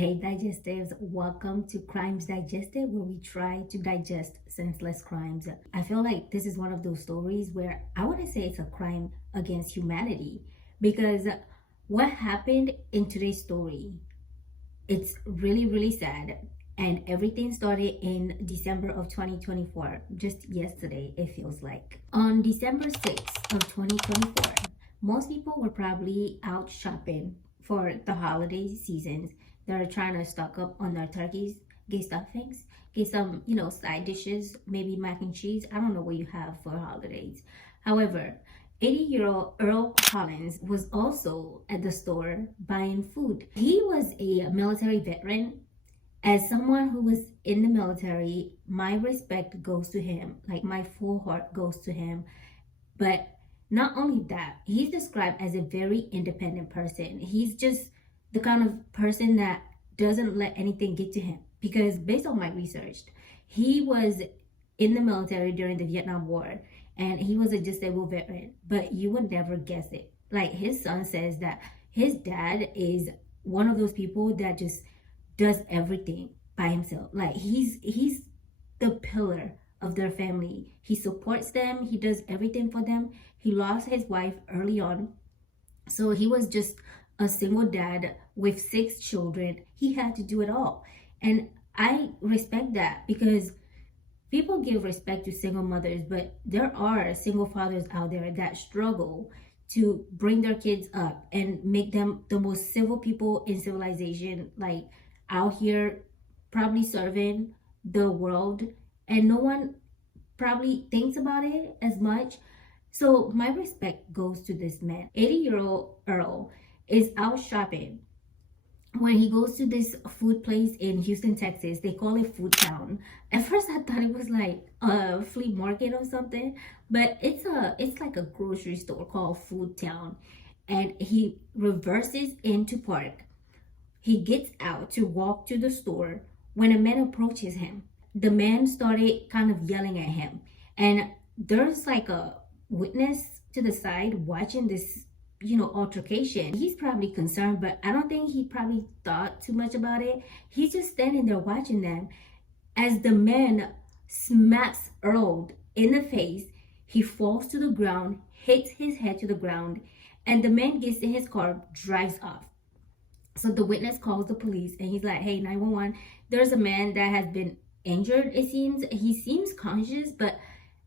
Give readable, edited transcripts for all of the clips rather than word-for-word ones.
Hey digestives, welcome to Crimes Digested, where we try to digest senseless crimes. I feel like this is one of those stories where I wouldn't say it's a crime against humanity, because what happened in today's story, it's really sad, and everything started in December of 2024, just yesterday it feels like. On December 6th of 2024, most people were probably out shopping for the holiday seasons. They're trying to stock up on their turkeys, get stuffings, get some, side dishes, maybe mac and cheese. I don't know what you have for holidays. However, 80-year-old EARL Hollins was also at the store buying food. He was a military veteran. As someone who was in the military, my respect goes to him, like my full heart goes to him. But not only that, he's described as a very independent person. He's just the kind of person that doesn't let anything get to him. Because based on my research, he was in the military during the Vietnam War, and he was a disabled veteran, but you would never guess it. Like, his son says that his dad is one of those people that just does everything by himself. Like, he's the pillar of their family. He supports them, he does everything for them. He lost his wife early on, so he was just a single dad with 6 children. He had to do it all, and I respect that, because people give respect to single mothers, but there are single fathers out there that struggle to bring their kids up and make them the most civil people in civilization, like out here probably serving the world, and no one probably thinks about it as much. So my respect goes to this man. 80-year-old EARL is out shopping when he goes to this food place in Houston, Texas. They call it Food Town. At first I thought it was like a flea market or something, but it's like a grocery store called Food Town. And he reverses into park. He gets out to walk to the store when a man approaches him. The man started kind of yelling at him, and there's like a witness to the side watching this altercation. He's probably concerned, but I don't think he probably thought too much about it. He's just standing there watching them as the man smacks EARL in the face. He falls to the ground, hits his head to the ground, and the man gets in his car, drives off. So the witness calls the police, and he's like, hey, 911, there's a man that has been injured. It seems he seems conscious, but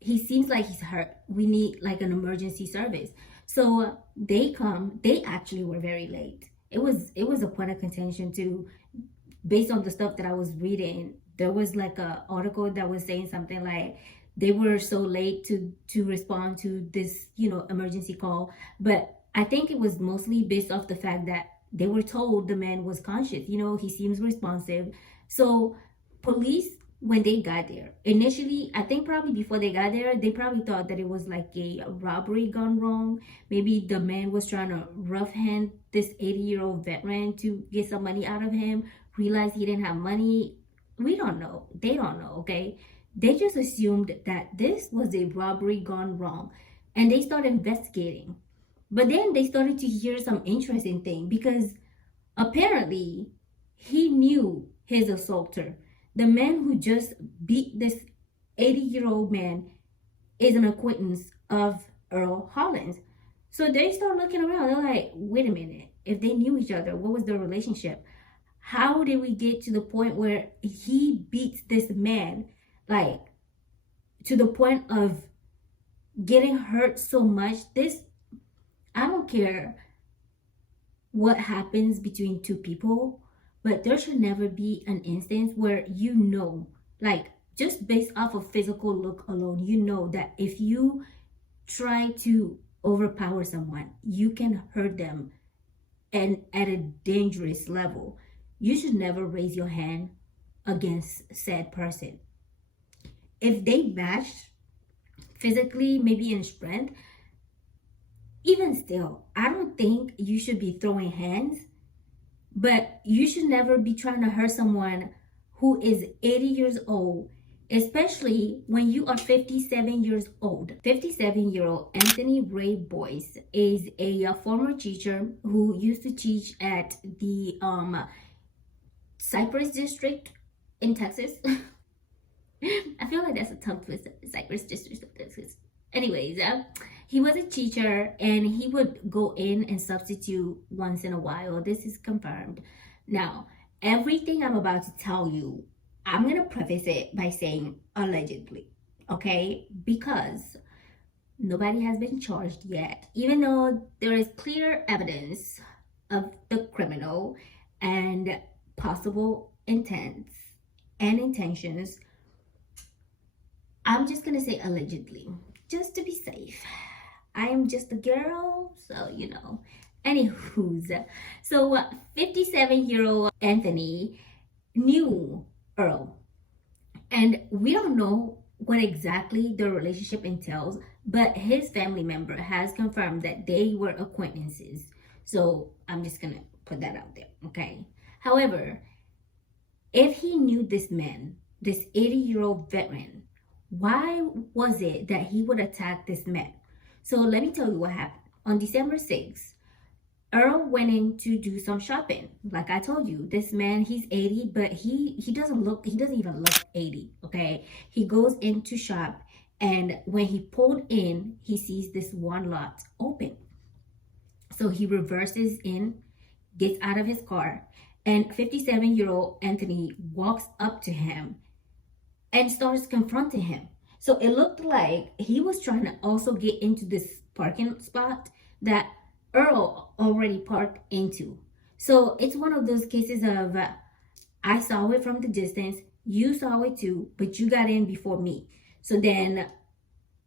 he seems like he's hurt. We need like an emergency service. So they come. They actually were very late. It was a point of contention too, based on the stuff that I was reading. There was like a article that was saying something like they were so late to respond to this emergency call. But I think it was mostly based off the fact that they were told the man was conscious. He seems responsive. So police, when they got there, initially, I think probably before they got there, they probably thought that it was like a robbery gone wrong. Maybe the man was trying to rough hand this 80-year-old veteran to get some money out of him, realized he didn't have money. We don't know. They don't know, okay? They just assumed that this was a robbery gone wrong, and they started investigating. But then they started to hear some interesting thing, because apparently he knew his assaulter. The man who just beat this 80-year-old man is an acquaintance of EARL Hollins. So they start looking around. They're like, wait a minute. If they knew each other, what was their relationship? How did we get to the point where he beats this man, like, to the point of getting hurt so much? I don't care what happens between two people, but there should never be an instance where like, just based off of physical look alone, that if you try to overpower someone, you can hurt them, and at a dangerous level. You should never raise your hand against said person. If they match physically, maybe in strength, even still, I don't think you should be throwing hands. But you should never be trying to hurt someone who is 80 years old, especially when you are 57 years old. 57-year-old Anthony Ray Boyce is a former teacher who used to teach at the Cypress district in Texas. I feel like that's a tongue twister. Cypress district of Texas. Anyways, he was a teacher and he would go in and substitute once in a while. This is confirmed. Now, everything I'm about to tell you, I'm going to preface it by saying allegedly, okay? Because nobody has been charged yet, even though there is clear evidence of the criminal and possible intents and intentions. I'm just gonna say allegedly, just to be safe. I am just a girl, so you know. Anywho's, so 57-year-old Anthony knew Earl, and we don't know what exactly the relationship entails, but his family member has confirmed that they were acquaintances. So I'm just gonna put that out there, okay? However, if he knew this man, this 80-year-old veteran, why was it that he would attack this man? So let me tell you what happened. On December 6th, Earl went in to do some shopping. Like I told you, this man, he's 80, but he doesn't even look 80, okay? He goes in to shop, and when he pulled in, he sees this one lot open. So he reverses in, gets out of his car, and 57-year-old Anthony walks up to him and starts confronting him. So it looked like he was trying to also get into this parking spot that Earl already parked into. So it's one of those cases of I saw it from the distance, you saw it too, but you got in before me. So then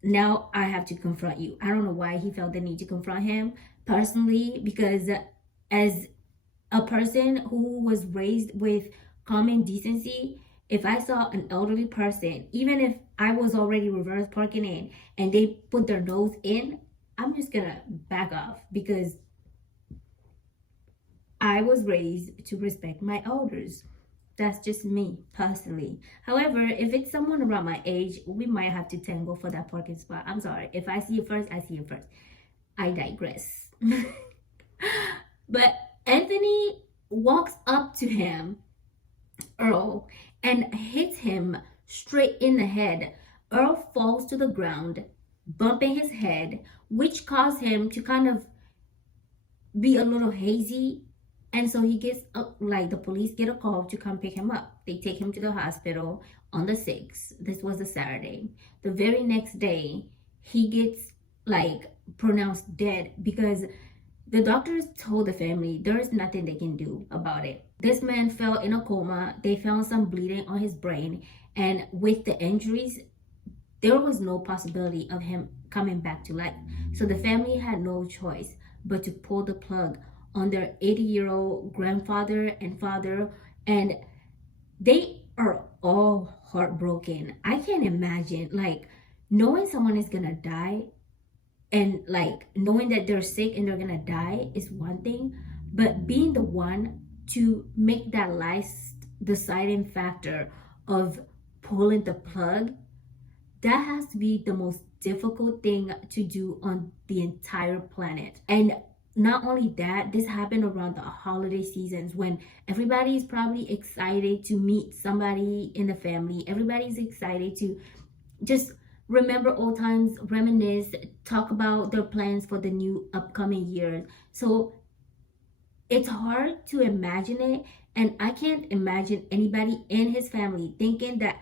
now I have to confront you. I don't know why he felt the need to confront him personally, because as a person who was raised with common decency, if I saw an elderly person, even if I was already reverse parking in and they put their nose in, I'm just gonna back off, because I was raised to respect my elders. That's just me personally. However, if it's someone around my age, we might have to tangle for that parking spot. I'm sorry. If I see it first, I see it first. I digress. But Anthony walks up to him, Earl, and hits him straight in the head. Earl falls to the ground, bumping his head, which caused him to kind of be a little hazy. And so he gets up, like the police get a call to come pick him up. They take him to the hospital on the 6th. This was a Saturday. The very next day, he gets like pronounced dead because the doctors told the family there is nothing they can do about it. This man fell in a coma. They found some bleeding on his brain. And with the injuries, there was no possibility of him coming back to life. So the family had no choice but to pull the plug on their 80-year-old grandfather and father. And they are all heartbroken. I can't imagine, like, knowing someone is gonna die, and like knowing that they're sick and they're gonna die is one thing, but being the one to make that last deciding factor of pulling the plug, that has to be the most difficult thing to do on the entire planet. And not only that, this happened around the holiday seasons when everybody's probably excited to meet somebody in the family. Everybody's excited to just remember old times, reminisce, talk about their plans for the new upcoming years. So it's hard to imagine it. And I can't imagine anybody in his family thinking that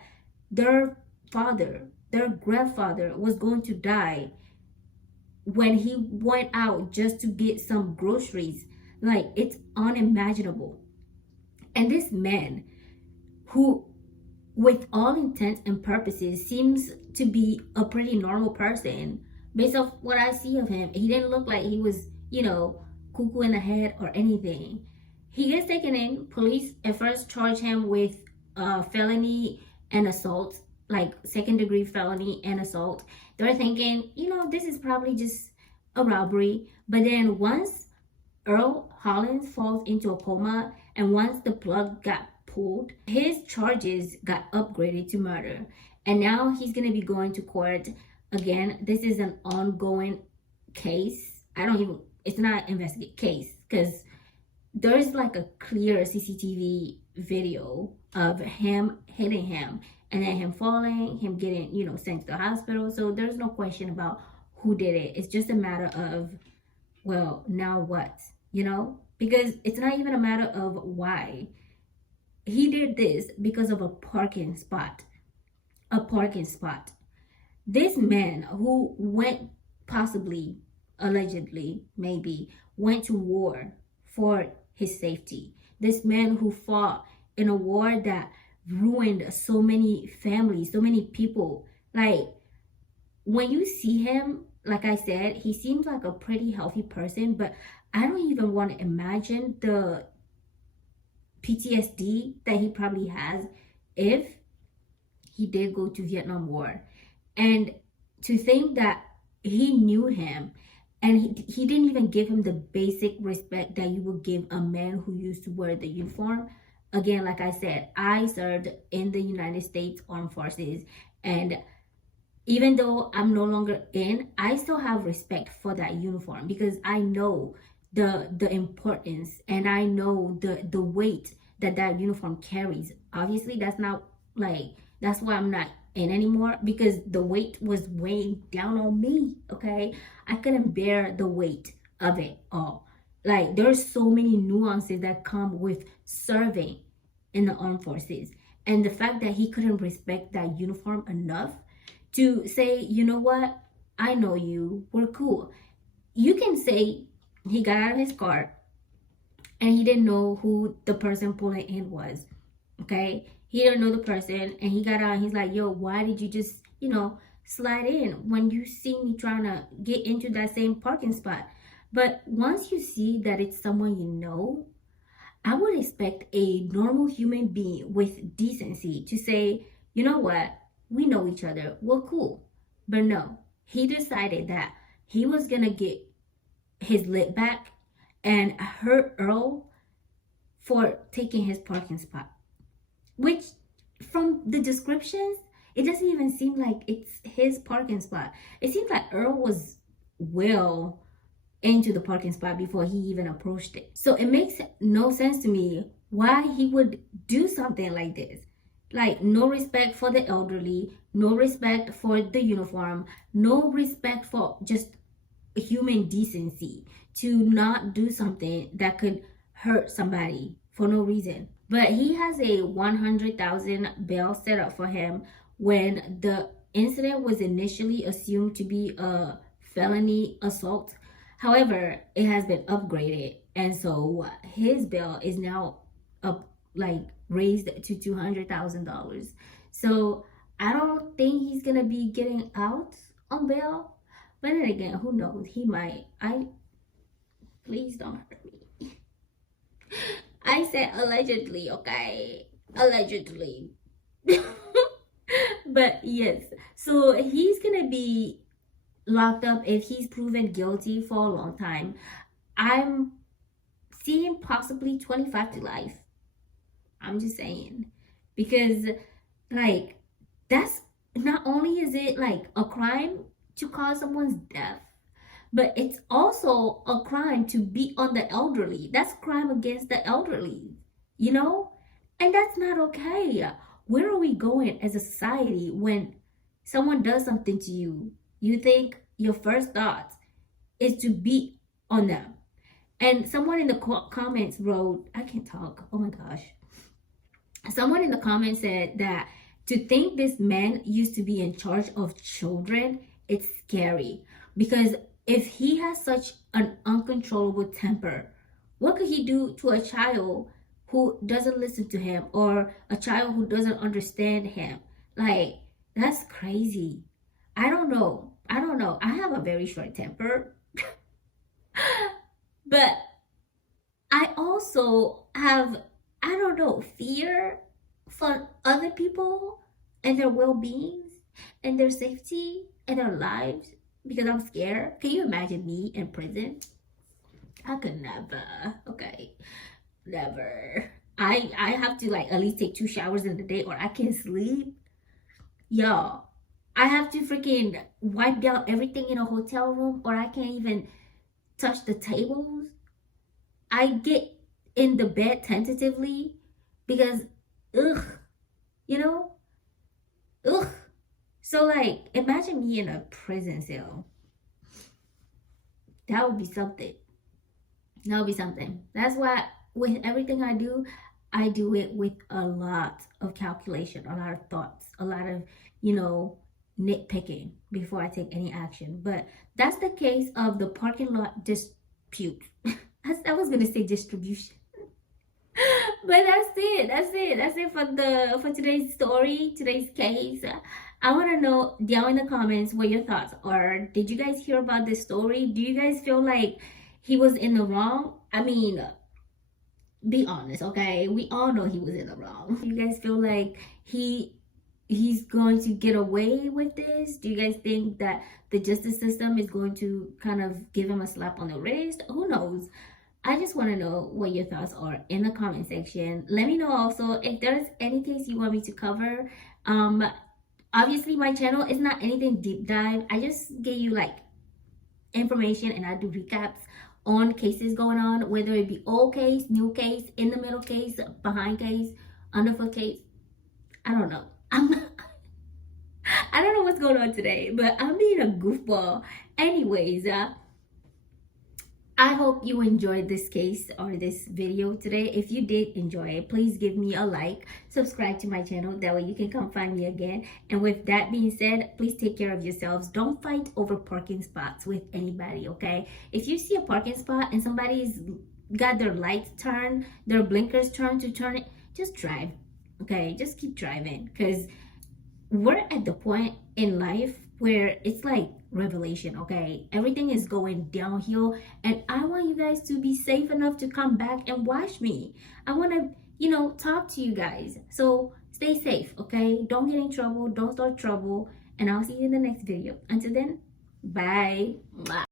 their father, their grandfather was going to die when he went out just to get some groceries. Like, it's unimaginable. And this man, who with all intents and purposes seems to be a pretty normal person, based off what I see of him, he didn't look like he was, you know, cuckoo in the head or anything. He gets taken in. Police at first charge him with felony and assault, like second-degree felony and assault. They're thinking, you know, this is probably just a robbery. But then once EARL HOLLINS falls into a coma, and once the plug got pulled, his charges got upgraded to murder. And now he's going to be going to court again. This is an ongoing case. It's not an investigate case, because there's like a clear CCTV video of him hitting him and then him falling, him getting, sent to the hospital. So there's no question about who did it. It's just a matter of, well, now what? Because it's not even a matter of why. He did this because of a parking spot. A parking spot. This man who went, possibly, allegedly, maybe, went to war for his safety. This man who fought in a war that ruined so many families, so many people. Like, when you see him, like I said, he seems like a pretty healthy person, but I don't even want to imagine the PTSD that he probably has if he did go to Vietnam War. And to think that he knew him and he didn't even give him the basic respect that you would give a man who used to wear the uniform. Again, like I said, I served in the United States Armed Forces, and even though I'm no longer in, I still have respect for that uniform because I know the importance, and I know the weight that uniform carries. Obviously, that's why I'm not in anymore, because the weight was weighing down on me. Okay, I couldn't bear the weight of it all. Like, there's so many nuances that come with serving in the armed forces, and the fact that he couldn't respect that uniform enough to say, you know what, I know you, we're cool. You can say he got out of his car and he didn't know who the person pulling in was. Okay, he didn't know the person, and he got out and he's like, yo, why did you just slide in when you see me trying to get into that same parking spot? But once you see that it's someone you know, I would expect a normal human being with decency to say, you know what, we know each other, we're cool. But no, he decided that he was gonna get his lip back and hurt Earl for taking his parking spot, which from the descriptions, it doesn't even seem like it's his parking spot. It seems like Earl was well into the parking spot before he even approached it. So it makes no sense to me why he would do something like this. Like, no respect for the elderly, no respect for the uniform, no respect for just human decency, to not do something that could hurt somebody for no reason. But he has a $100,000 bail set up for him when the incident was initially assumed to be a felony assault. However, it has been upgraded, and so his bail is now raised to $200,000. So I don't think he's gonna be getting out on bail. But then again, who knows? He might. Please don't hurt me. I said allegedly, okay? Allegedly. But yes, so he's gonna be locked up if he's proven guilty for a long time. I'm seeing possibly 25 to life. I'm just saying, because that's not only is it a crime to cause someone's death, but it's also a crime to beat on the elderly. That's crime against the elderly, and that's not okay. Where are we going as a society when someone does something to you? You think your first thought is to beat on them. And someone in the comments wrote, I can't talk, oh my gosh. Someone in the comments said that to think this man used to be in charge of children, it's scary. Because if he has such an uncontrollable temper, what could he do to a child who doesn't listen to him, or a child who doesn't understand him? That's crazy. I don't know. I have a very short temper. But I also have, fear for other people and their well-being and their safety and their lives, because I'm scared. Can you imagine me in prison? I could never. Okay, never. I have to at least take 2 showers in the day, or I can't sleep. Y'all, I have to freaking wipe down everything in a hotel room, or I can't even touch the tables. I get in the bed tentatively because ugh, you know, ugh. So like, imagine me in a prison cell. That would be something. That would be something. That's why with everything I do it with a lot of calculation, a lot of thoughts, a lot of, you know, nitpicking before I take any action. But that's the case of the parking lot dispute. I was gonna say distribution. But that's it for today's story, today's case. I want to know down in the comments what your thoughts are. Did you guys hear about this story? Do you guys feel like he was in the wrong? I mean, be honest, okay? We all know he was in the wrong. Do you guys feel like he's going to get away with this? Do you guys think that the justice system is going to kind of give him a slap on the wrist? Who knows? I just want to know what your thoughts are in the comment section. Let me know also if there's any case you want me to cover. Obviously my channel is not anything deep dive. I just give you like information and I do recaps on cases going on, whether it be old case, new case, in the middle case, behind case, underfoot case. I don't know. I don't know what's going on today, but I'm being a goofball. Anyways, I hope you enjoyed this case or this video today. If you did enjoy it, please give me a like, subscribe to my channel. That way you can come find me again. And with that being said, please take care of yourselves. Don't fight over parking spots with anybody, okay? If you see a parking spot and somebody's got their lights turned, their blinkers turned to turn it, just drive, okay? Just keep driving, because we're at the point in life where it's like revelation, okay? Everything is going downhill and I want you guys to be safe enough to come back and watch me. I want to, you know, talk to you guys. So stay safe, okay? Don't get in trouble, don't start trouble, and I'll see you in the next video. Until then, bye.